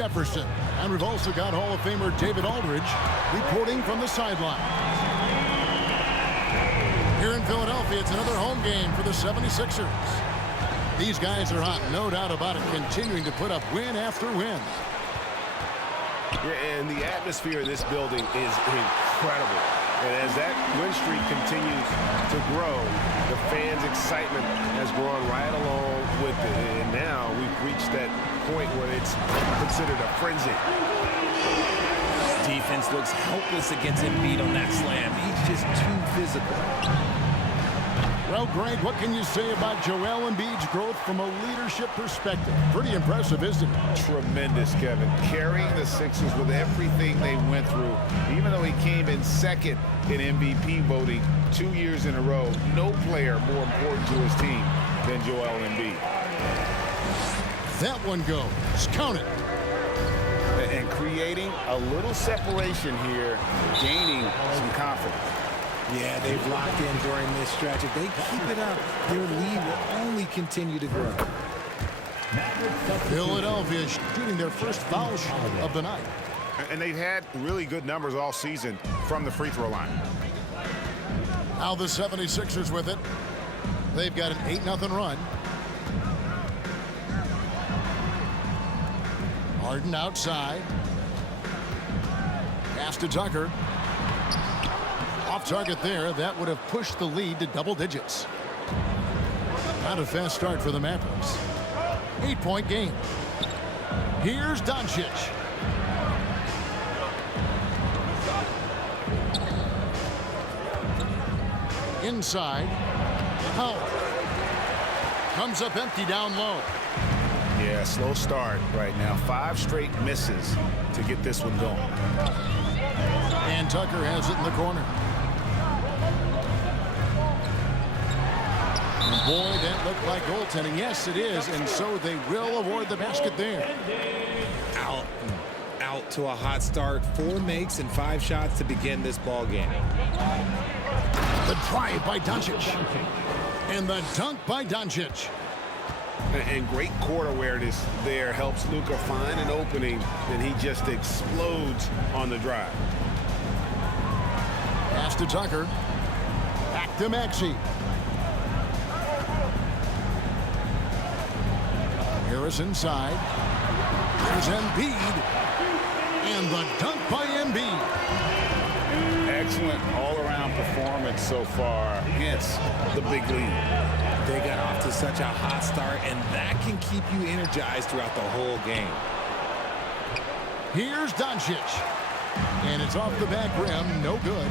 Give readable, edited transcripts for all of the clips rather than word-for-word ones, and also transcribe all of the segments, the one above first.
Jefferson. And we've also got Hall of Famer David Aldridge reporting from the sideline. Here in Philadelphia, it's another home game for the 76ers. These guys are hot, no doubt about it, continuing to put up win after win. Yeah, and the atmosphere in this building is incredible. And as that win streak continues to grow, the fans' excitement has grown right along with it. And now we've reached that point where it's considered a frenzy. Defense looks helpless against Embiid on that slam. He's just too physical. Well, Greg, what can you say about Joel Embiid's growth from a leadership perspective? Pretty impressive, isn't it? Tremendous, Kevin. Carrying the Sixers with everything they went through. Even though he came in second in MVP voting 2 years in a row, no player more important to his team than Joel Embiid. That one goes. Count it. And creating a little separation here, gaining some confidence. Yeah, they've locked in during this stretch. If they keep it up, their lead will only continue to grow. Philadelphia shooting their first foul shot of the night. And they've had really good numbers all season from the free throw line. Now the 76ers with it. They've got an 8-0 run. Harden outside. Pass to Tucker. Off target there. That would have pushed the lead to double digits. Not a fast start for the Mavericks. 8-point game. Here's Doncic. Inside. Howard. Comes up empty down low. Yeah, slow start right now. 5 straight misses to get this one going. And Tucker has it in the corner. And boy, that looked like goaltending. Yes, it is, and so they will award the basket there. Out to a hot start. 4 makes and 5 shots to begin this ball game. The drive by Doncic. And the dunk by Doncic. And great court awareness there helps Luka find an opening, and he just explodes on the drive. Pass to Tucker. Back to Maxey. Harris inside. There's Embiid. And the dunk by Embiid. Excellent all-around performance so far against the big lead. They got off to such a hot start, and that can keep you energized throughout the whole game. Here's Doncic. And it's off the back rim. No good.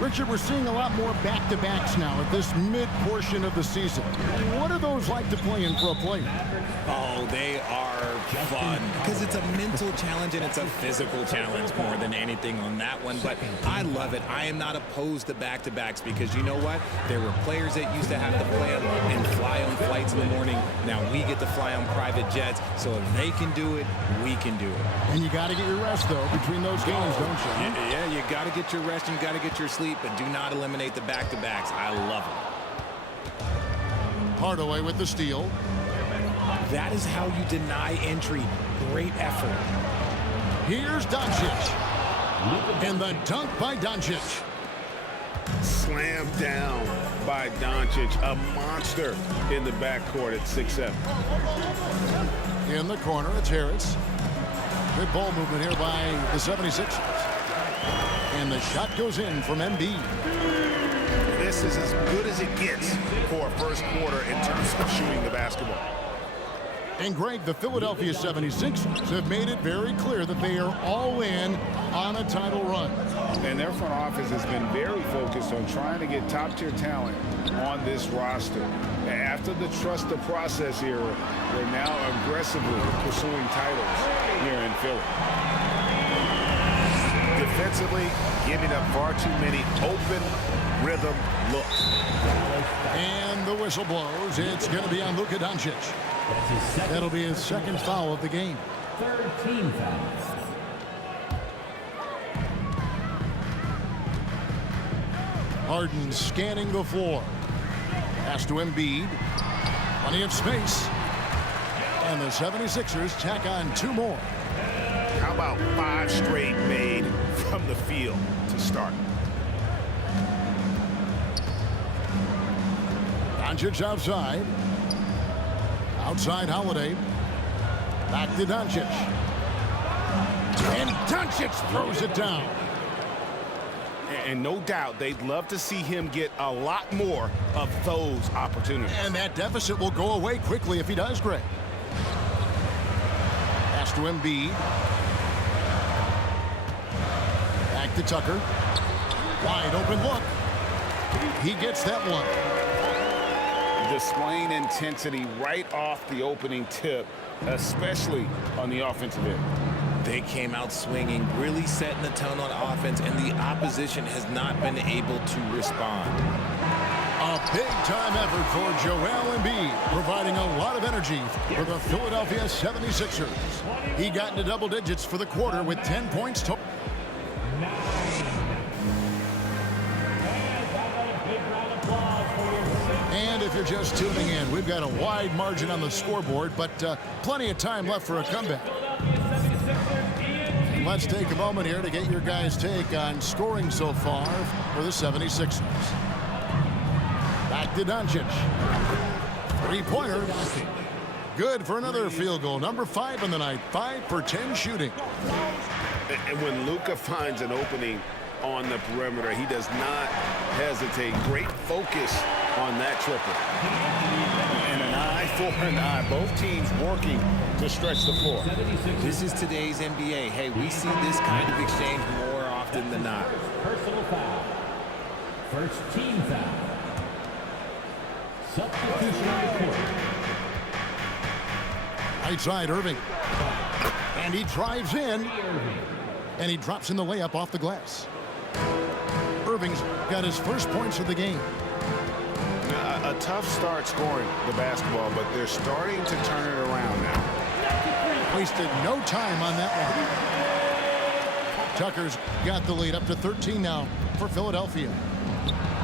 Richard, we're seeing a lot more back-to-backs now at this mid-portion of the season. What are those like to play in for a player? Oh, they are fun because it's a mental challenge and it's a physical challenge more than anything on that one. But I love it. I am not opposed to back-to-backs because you know what? There were players that used to have to play them and fly on flights in the morning. Now we get to fly on private jets. So if they can do it, we can do it. And you got to get your rest, though, between those games, don't you? Yeah, you got to get your rest and you got to get your sleep, but do not eliminate the back-to-backs. I love them. Hardaway with the steal. That is how you deny entry. Great effort. Here's Doncic. And the dunk by Doncic. Slammed down by Doncic. A monster in the backcourt at 6'7". In the corner, it's Harris. Good ball movement here by the 76ers. And the shot goes in from Embiid. This is as good as it gets for a first quarter in terms of shooting the basketball. And Greg, the Philadelphia 76ers have made it very clear that they are all in on a title run. And their front office has been very focused on trying to get top-tier talent on this roster. After the trust the process era, they're now aggressively pursuing titles here in Philly. Defensively, giving up far too many open rhythm looks. And the whistle blows. It's going to be on Luka Doncic. That'll be his second foul of the game. 13 fouls. Harden scanning the floor. Pass to Embiid. Plenty of space. And the 76ers tack on 2 more. How about 5 straight made from the field to start? Doncic outside. Outside Holiday. Back to Doncic. And Doncic throws it down. And no doubt they'd love to see him get a lot more of those opportunities. And that deficit will go away quickly if he does, Greg. Pass to Embiid. Back to Tucker. Wide open look. He gets that one. Displaying intensity right off the opening tip, especially on the offensive end. They came out swinging, really setting the tone on offense, and the opposition has not been able to respond. A big-time effort for Joel Embiid, providing a lot of energy for the Philadelphia 76ers. He got into double digits for the quarter with 10 points total. And if you're just tuning in, we've got a wide margin on the scoreboard, but plenty of time left for a comeback. And let's take a moment here to get your guys' take on scoring so far for the 76ers. Back to Doncic. Three-pointer. Good for another field goal. Number 5 in the night. 5 for 10 shooting. And when Luka finds an opening on the perimeter, he does not hesitate. Great focus on that triple. And an eye for an eye. Both teams working to stretch the floor. This is today's NBA. Hey, we see this kind of exchange more often than not. Personal foul. First team foul. Substitution on the court. Right side, Irving. And he drives in. And he drops in the layup off the glass. Irving's got his first points of the game. A tough start scoring the basketball, but they're starting to turn it around now. Wasted no time on that one. Tucker's got the lead up to 13 now for Philadelphia.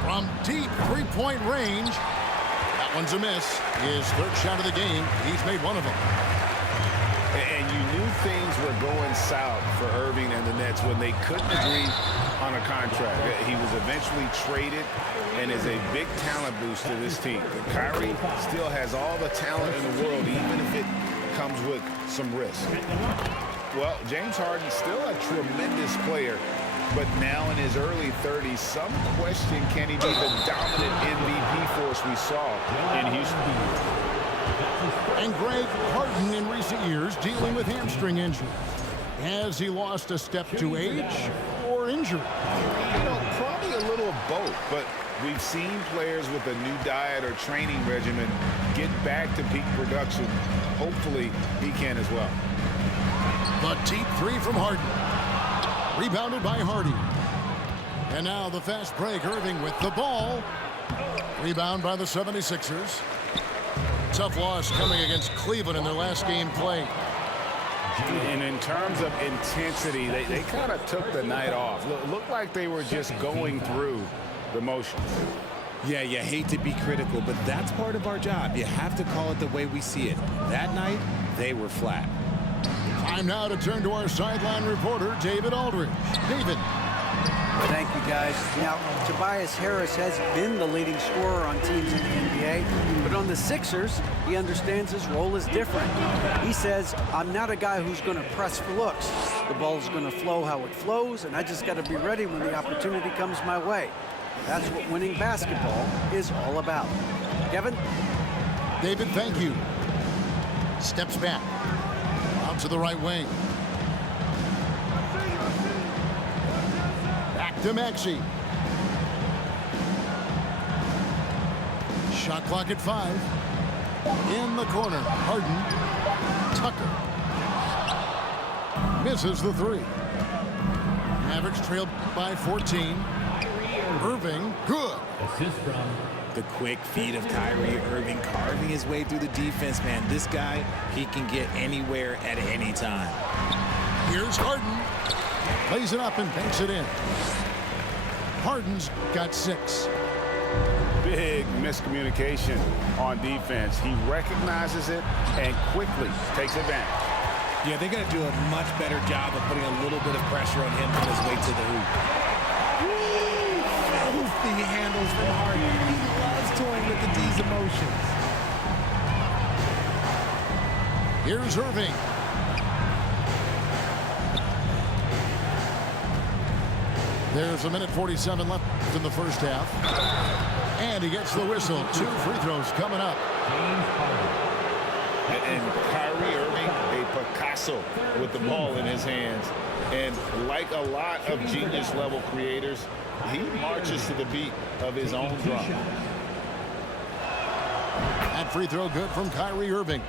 From deep three-point range. That one's a miss. His third shot of the game. He's made one of them. And you knew things were going south for Irving and the Nets when they couldn't agree on a contract. He was eventually traded and is a big talent boost to this team. Kyrie still has all the talent in the world, even if it comes with some risk. Well, James Harden's still a tremendous player, but now in his early 30s, some question, can he be the dominant MVP force we saw in Houston? And Greg Harden in recent years dealing with hamstring injury. Has he lost a step to age or injury? You know, probably a little of both, but we've seen players with a new diet or training regimen get back to peak production. Hopefully, he can as well. The deep three from Harden. Rebounded by Hardy. And now the fast break. Irving with the ball. Rebound by the 76ers. Tough loss coming against Cleveland in their last game played. And in terms of intensity, they kind of took the night off. Looked like they were just going through the motions. Yeah, you hate to be critical, but that's part of our job. You have to call it the way we see it. That night, they were flat. Time now to turn to our sideline reporter, David Aldridge. David. Thank you, guys. Now, Tobias Harris has been the leading scorer on teams in the NBA, but on the Sixers, he understands his role is different. He says, I'm not a guy who's going to press for looks. The ball's going to flow how it flows, and I just got to be ready when the opportunity comes my way. That's what winning basketball is all about. Kevin? David, thank you. Steps back. Out to the right wing. Back to Maxey. Shot clock at 5. In the corner. Harden. Tucker. Misses the 3. Mavericks trailed by 14. Irving. Good. Assist from The quick feet of Kyrie Irving carving his way through the defense, man. This guy, he can get anywhere at any time. Here's Harden. Lays it up and banks it in. Harden's got 6. Big miscommunication on defense. He recognizes it and quickly takes advantage. Yeah, they got to do a much better job of putting a little bit of pressure on him on his way to the hoop. Filthy handles from Harden. He loves toying with the D's emotions. Here's Irving. There's a minute 47 left in the first half. And he gets the whistle. 2 free throws coming up. And Kyrie Irving, a Picasso with the ball in his hands. And like a lot of genius-level creators, he marches to the beat of his own drum. That free throw good from Kyrie Irving.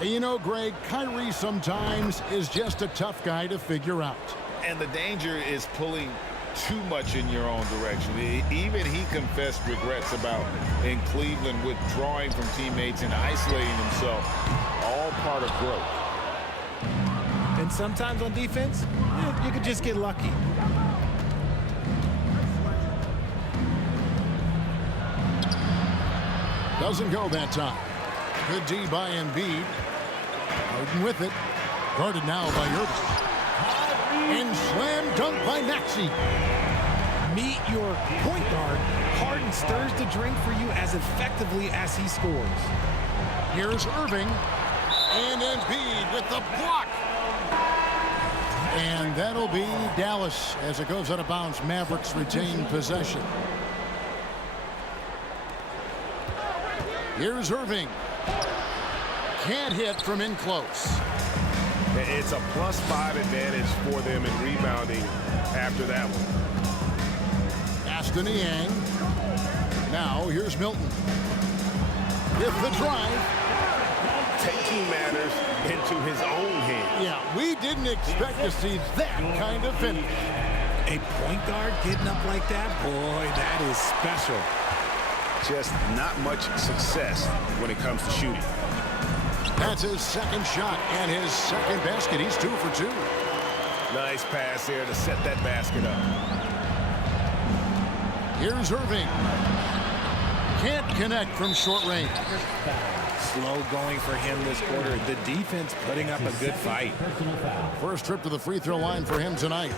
And you know, Greg, Kyrie sometimes is just a tough guy to figure out. And the danger is pulling too much in your own direction. Even he confessed regrets about in Cleveland withdrawing from teammates and isolating himself. All part of growth. And sometimes on defense, you could just get lucky. Doesn't go that time. Good D by Embiid. Harden with it. Guarded now by Irving. And slam dunk by Maxey. Meet your point guard. Harden stirs the drink for you as effectively as he scores. Here's Irving. And Embiid with the block. And that'll be Dallas as it goes out of bounds. Mavericks retain possession. Here's Irving. Can't hit from in close. It's a +5 advantage for them in rebounding after that one. Aston Yang. Now here's Milton. With the drive. Taking matters into his own hands. Yeah, we didn't expect to see that kind of finish. A point guard getting up like that? Boy, that is special. Just not much success when it comes to shooting. That's his second shot and his second basket. He's 2 for 2. Nice pass there to set that basket up. Here's Irving. Can't connect from short range. Slow going for him this quarter. The defense putting up a good fight. First trip to the free throw line for him tonight.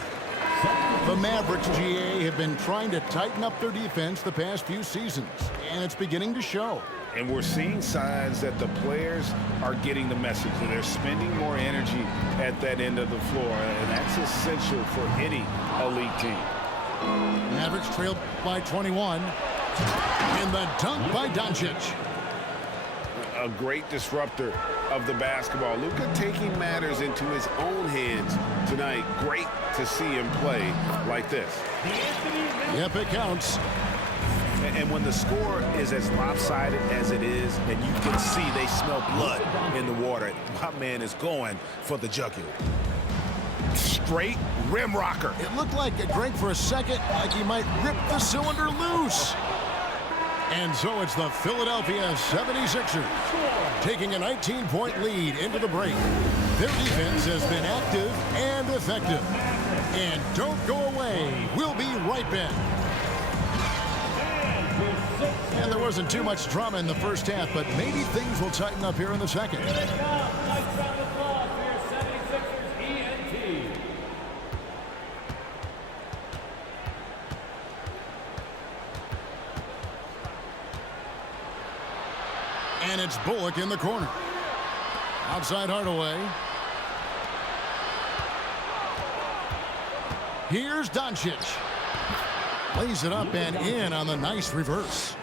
The Mavericks, GA, have been trying to tighten up their defense the past few seasons, and it's beginning to show. And we're seeing signs that the players are getting the message that they're spending more energy at that end of the floor, and that's essential for any elite team. Mavericks trailed by 21. And the dunk by Doncic. A great disruptor of the basketball. Luka taking matters into his own hands tonight. Great to see him play like this. Yep, it counts. And when the score is as lopsided as it is, and you can see they smell blood in the water, my man is going for the jugular. Straight rim rocker. It looked like Greg for a second, like he might rip the cylinder loose. And so it's the Philadelphia 76ers taking a 19-point lead into the break. Their defense has been active and effective. And don't go away. We'll be right back. And there wasn't too much drama in the first half, but maybe things will tighten up here in the second. And it's Bullock in the corner. Outside Hardaway. Here's Doncic. Lays it up and in on the nice reverse.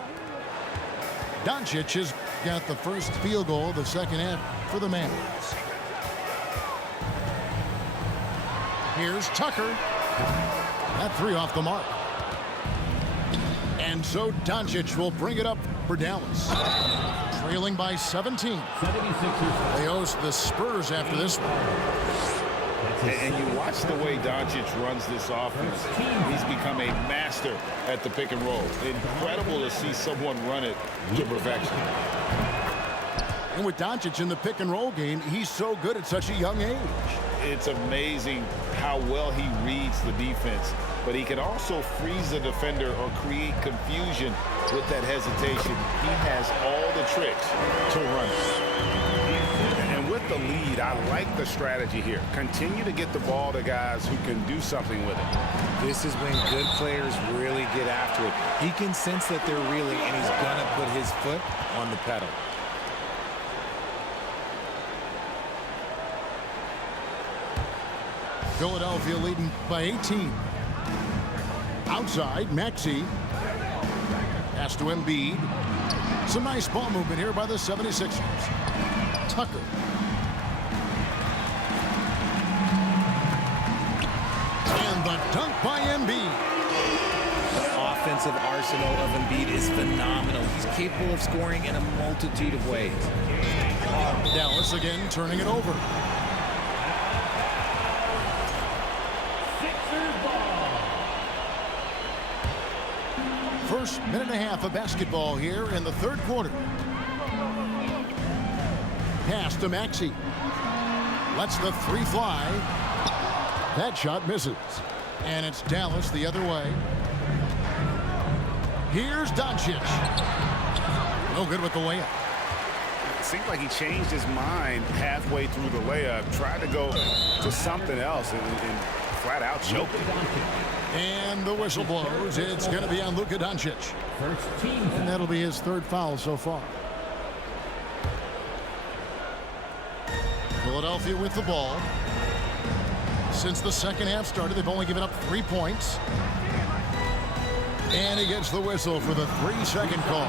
Doncic has got the first field goal of the second half for the Mavericks. Here's Tucker. That three off the mark. And so Doncic will bring it up for Dallas. Trailing by 17. They host the Spurs after this one. And you watch the way Doncic runs this offense. He's become a master at the pick and roll. Incredible to see someone run it to perfection. And with Doncic in the pick and roll game, he's so good at such a young age. It's amazing how well he reads the defense but he can also freeze the defender or create confusion with that hesitation. He has all the tricks to run it. And with the lead, I like the strategy here. Continue to get the ball to guys who can do something with it. This is when good players really get after it. He can sense that they're reeling, and he's going to put his foot on the pedal. Philadelphia leading by 18. Outside, Maxey. Pass to Embiid. Some nice ball movement here by the 76ers. Tucker. And the dunk by Embiid. The offensive arsenal of Embiid is phenomenal. He's capable of scoring in a multitude of ways. Dallas again turning it over. First minute and a half of basketball here in the third quarter. Pass to Maxey. Lets the three fly. That shot misses. And it's Dallas the other way. Here's Doncic. No good with the layup. It seemed like he changed his mind halfway through the layup, tried to go to something else, and flat out choked it. And the whistle blows. It's going to be on Luka Doncic. And that'll be his third foul so far. Philadelphia with the ball. Since the second half started, they've only given up 3 points. And he gets the whistle for the 3-second call.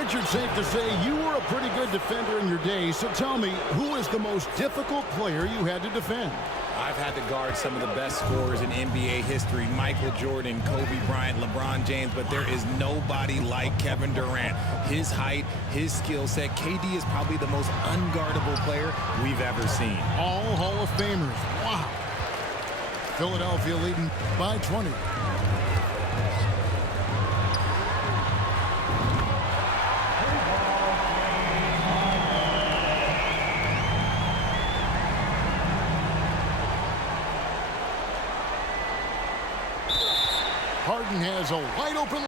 Richard, safe to say you were a pretty good defender in your day. So tell me, who is the most difficult player you had to defend? I've had to guard some of the best scorers in NBA history. Michael Jordan, Kobe Bryant, LeBron James, but there is nobody like Kevin Durant. His height, his skill set. KD is probably the most unguardable player we've ever seen. All Hall of Famers. Wow. Philadelphia leading by 20. Harden has a wide open